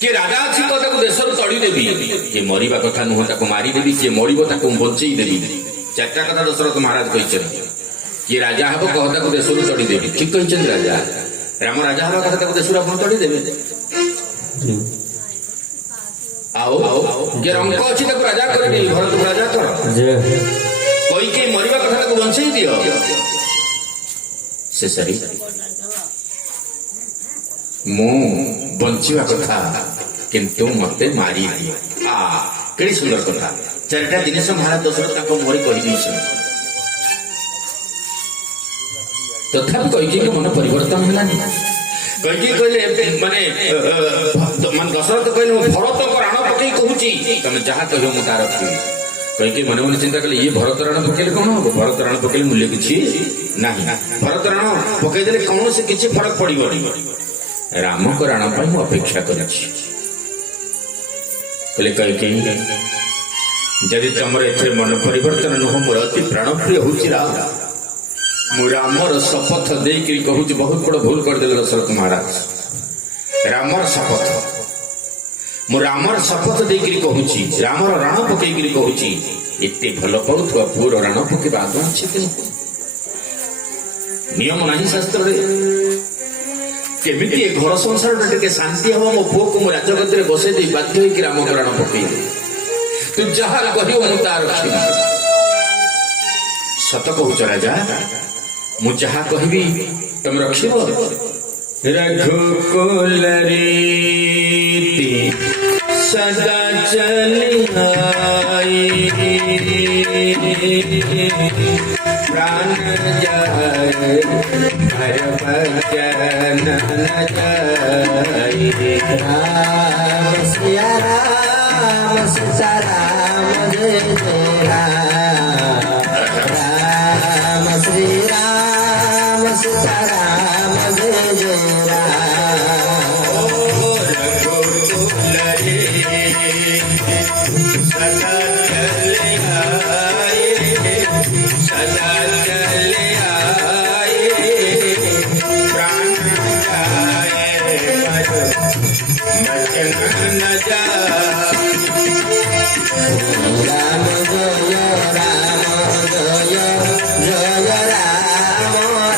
किए राजा अच्छी कथा को देश तड़ीदेवी किए मरिबा कथा नुह ताको मारिदेवी किए मरिब ताको बंचई देवी चार्टा कथा दशरथ महाराज कहते किए राजा हब कहता को देश तड़ीदेवी ठीक कहते राजा राम राजा हवा कहता को देश तड़ीदेवी आओ किए रंग अच्छी राजा कर भरत को राजा कर कई के मरिबा कथा को बंचई दियो से सरी मु बंचिवा कथा किंतु मते मारी दियो केड़ी सुंदर कथा चारिटा जिनिस महाराज दशरथ मोहरी कही तथापि कई मन परिवर्तन है कई कहले माने दशरथ कहले भरत को राण पकई कहूची तुम जहाँ कह मुझे तार कहीं मन मन चिंता कले ये भरत राण पकेले कौन हम भरत राण पकेले मूल्य किसी ना भरत राण पकईदे कौन से किसी फरक पड़े राम को राण पर अपेक्षा कर जदि तुम ए मन परिवर्तन नुह मोर अति प्राणप्रिय हूँ राम मु रामर शपथ देकर कहूँ बहुत बड़ भूल करदे दशरथ महाराज रामर शपथ मु रामर शपथ देकर कहूँ रामर राण पकईकर कहूँ एते भल पाउथवा पुअर राण पकेबा आदौ अच्छे नियम नहीं शास्त्र केमिति घर संसार टे शांति हम मो पुओ को राजगद्दी में बसई दे बाध्य होकर राम को राण पकई तू जहाँ कह मु तार सत कहूच राजा मु जहाँ कहबी तुम रखिब रघुकुल रीति सदा चली आई प्राण जाए भर भजन न जाई। राम सिया राम सीता राम जय जय राम। राम श्री राम सीता राम जय जय राम। रघुकुल रे सदा चले आए, सदा चले आए, प्राण जाए बचन न जाए। राम जय जय राम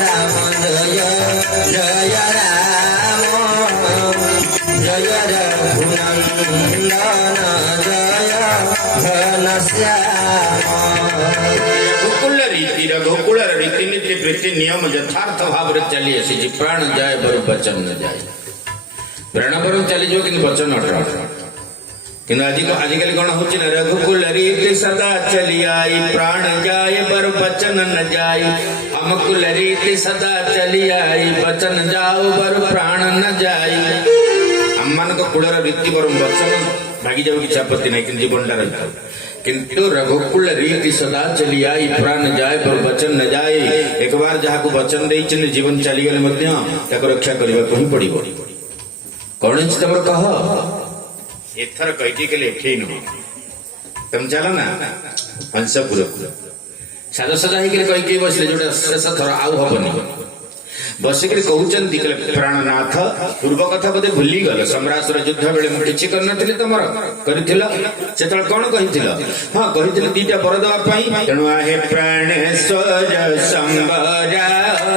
राम जय जय राम जय रघुनंदन जय घनश्याम। रघुकुल रीतिनीति प्रीति नियम यथार्थ भाव चली आसी। प्राण जाए बर वचन न जाए। प्राण बर चलीज कि वचन अटल कि आजिकल कौन हो रघुकुल रीति सदा चली आई। प्राण जाए बर वचन न जाई। हमकुल रीति सदा चली आई। वचन जाओ बर प्राण न जाई। हम मान कूलर रीति बर वचन भागी जाओ कि आपत्ति नहीं कि जीवन रही। किंतु रघुकुल रीति सदा चली आई। प्राण जाए पर वचन न जाए। एक बार जहाँ को वचन दे जीवन चलीगले रक्षा करने को ही पड़ो। कौन तुम कह एथर कईटी के लिए नुह तुम चल ना हंसपुर साज सजा हो कई बसले जो शेष थर आउ हबनी बसिक कहते प्राणनाथ पूर्व कथा बोधे भूली गल। सम्रासुर युद्ध बेले मुझे कर तुम कर कौन कही हाँ कही दीटा बर दवाई तेणु आहे प्राणेश्वर संबरासुर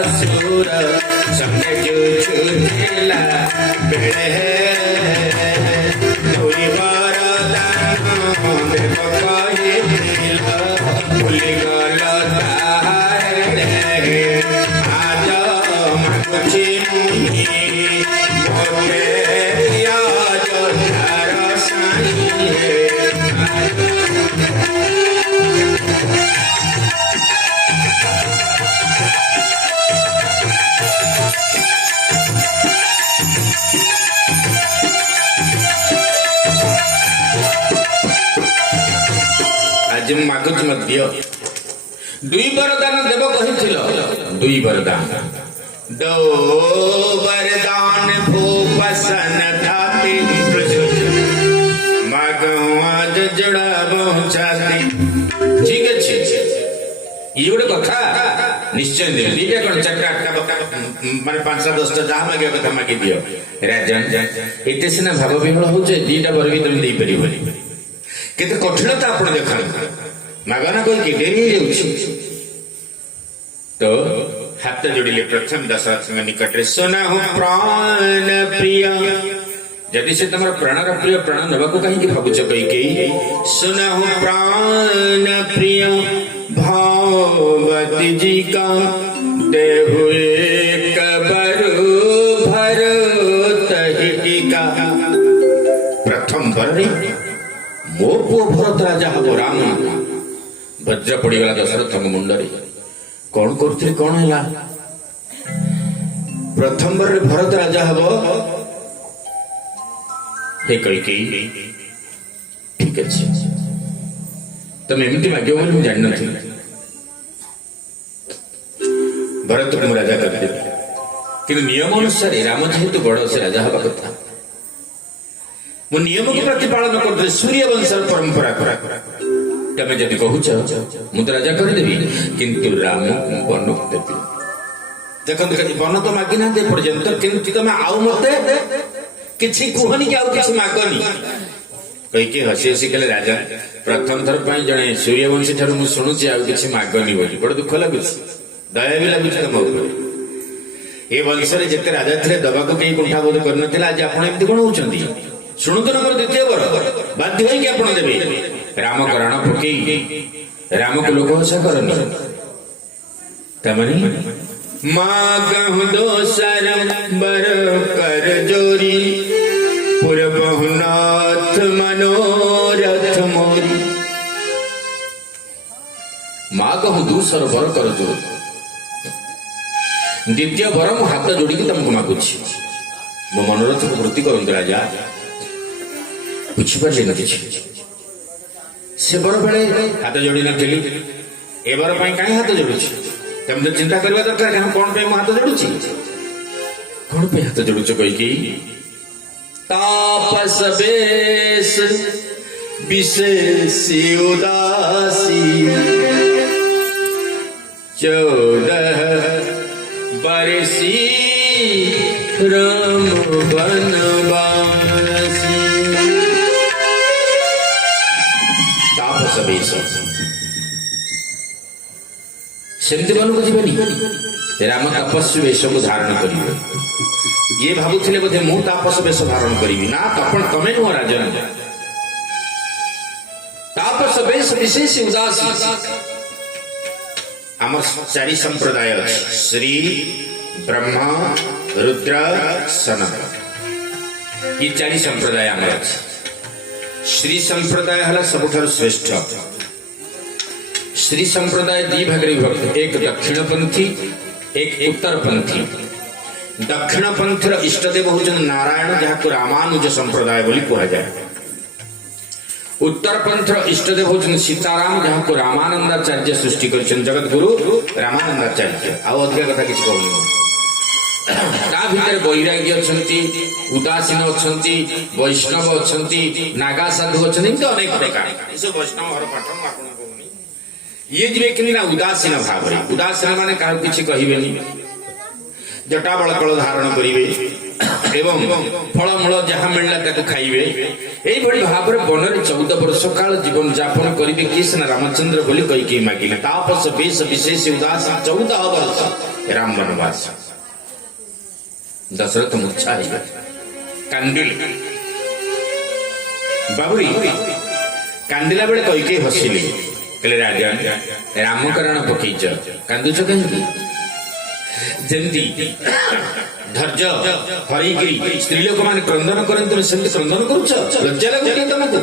आज मागुच मध्य दुई वरदान देव कही दुई वरदान दो वरदान भूपसन थाते मागवाज जड़ा पहुंचाते। ठीक अच्छे ये गोटे कथा निश्चय दे दीटा कौन 4-8 मान 5-10 जहाँ मागे कथा मागे दियो राजन एते सिना भाव विहल हो दीटा बर भी तुम दे पार केते कठिनता आप देखा मागना कही डेरी हो तो हाथ जोड़िले प्रथम दशरथ निकट में सुना हूँ प्राण प्रिय जदि से तुम प्राण प्रिय प्राण नवा कहीं भावुच कही सुना हूँ प्राण प्रिय भावती जी का दे हुए कबर भर का प्रथम वर मो पु भरत राजा हम राम वज्र पड़गला दशरथ मुंडे कौन कर कौन है प्रथम बार भरत राजा हम कही ठीक अच्छे तुम एमती मागे बोली जान नी भरत को राजा करदे कि नियम अनुसार राम जेहेतु बड़ से राजा हवा कथा मु नियम को प्रतिपालन करते सूर्य वंश परंपरा तमें जब कहूच मु तो राजा करदेवी किंतु राम वन देवी देखते वन तो मागी ना पर्यंत कि तुम आउ मत कि कहनी कि आउ कि मागनी कहीकि हसी हसी कहले राजा प्रथम थर जड़े सूर्यवंशी ठार मुझे शुणुची आउ कि मागनी बोली बड़ दुख लगुच दया भी लगुच तुम ये वंश जिते राजा थे दवा को कहीं कुंठा बोध कर आज आप कौन होती शुणुतु नंबर द्वितीय वर बाध्य होगी आप देवे राम कराण पकई राम को लोक हसा करनी तमनी मागहु दोसर बर कर जोरी पुरबहुनाथ मनोरथ मोरी मागहु दूसर बर कर जोरी द्वितीय वर मु हाथ जोड़ी तुमको मागुची मो मनोरथ को पूर्ति करते राजा बुझिपारे न किसी से बर बेले हाथ जोड़ी नी ए बर कहीं हाथ जोड़ू तुम तो चिंता करवा दरकार कौन पे हाथ जोड़ुची कौन पे हाथ जोड़ुच कही तापस बेश विशेष उदासी 14 बरसी राम बनवासी तापस बेश सेमती मन बुझेनि राम तपस्वी वेश को धारण करेंगे ये भावुले बोधे मु तापस वेश धारण करी ना तपन तमें नुह राजन तापस वेश विशेष उदासी आम 4 संप्रदाय श्री ब्रह्मा रुद्र सनत ये 4 संप्रदाय आम श्री संप्रदाय है सबुठ श्रेष्ठ श्री संप्रदाय 2 भाग विभक्त एक दक्षिणपंथी एक उत्तरपंथी दक्षिणपंथीर इष्टदेव होचन नारायण जहाँ रामानुज संप्रदाय बोली कह जाए उत्तरपंथीर इष्टदेव होचन सीताराम जहाँ को रामानंदाचार्य सृष्टि कर जगत गुरु रामानंदाचार्य आउ अधिक कथा किसी कहूनी भितर वैराग्य अच्छा उदासीन अच्छा वैष्णव अच्छा नागा साधु अच्छा अनेक प्रकार वैष्णव हर पाठ ये जी कि ना उदासीन भाव उदासीन माने क्या किसी कहे जटा बड़कल धारण करेंगे एवं फलमूल जहाँ मिलला खाइबे यही भाव में वन में 14 वर्ष काल जीवन जापन करेंगे किए सीना रामचंद्र बोली कही मागिले तापस बेश विशेष उदास 14 वर्ष राम वनवास दशरथ मूर्छा कांदिल बाबुरी कांदिला बेले कईके हसिले कहले राजा रामकरण पकईच कांदुच कहीं जमती धैर्य हरईकरी स्त्री लोक मैंने क्रंदन करते क्रंदन करुच लज्जा लगे तुमको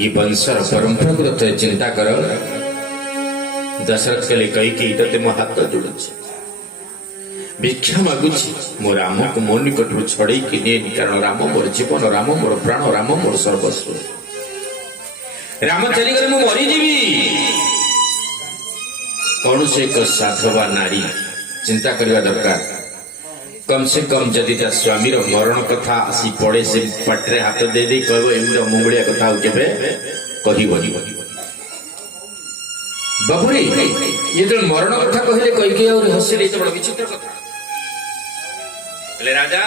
ये वंशर परंपरागत चिंता कर दशरथ कले कही ते मो हाथ जोड़ भिक्षा मागुची मो राम को मो निकट छड़े कारण राम मोर जीवन राम मोर प्राण राम मोर सर्वस्व राम चलीगले मु मरीजी कौन से एक साधवा नारी चिंता करवा दरकार कम से कम जदि ता स्वामी मरण कथा आसी पड़े से पटरे हाथ दे दे कह एमती अमंगलिया कथा के कहबनी बाबुरी ये जो मरण कथा कहले कई हसिले बड़ विचित्र कथा राजा